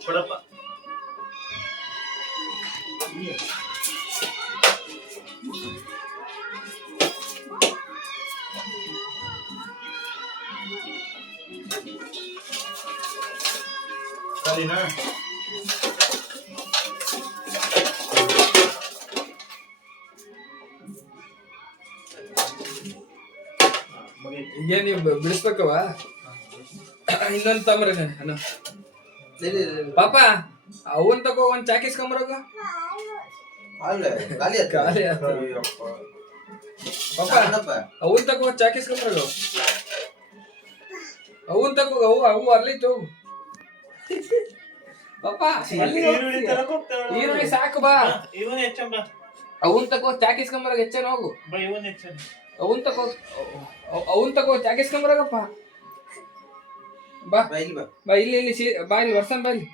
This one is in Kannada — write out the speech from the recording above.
ಕೊಡಪ್ಪ. ಸರಿನಾ? ಈಗ ನೀವು ಬಿಡಿಸ್ಬೇಕವ ಇನ್ನೊಂದು ತಮ್ರ ಪಾಪ ಅವನ್ ತಗೋ ಒಂದ್ ಚಾಕಿಸ್ಕೊಂಬರೋಗ ಖಾಲಿ ಪಾಪ ಅವನ್ ತಗೋ ಚಾಕಿಸ್ಕೊಂಬರೋಗ ಅವನ್ ತಗೋ ಅವು ಅರ್ಲಿತ್ತು ಪಾಪ ಈರುಳ್ಳಿ ಸಾಕು ಬಾ ಅವನ್ ತಗೋ ಚಾಕಿಸ್ಕೊಂಬರೋಗ ಹೆಚ್ಚನ ಹೋಗು ಅವನ್ ತಗೋ ಚಾಕಿಸ್ಕೊಂಬರೋಗಪ್ಪ ಬಾ ಬಾ ಇಲ್ಲಿ ಬಾ ಇಲ್ಲಿ ವರ್ಷನ್ ಬಾ ಇಲ್ಲಿ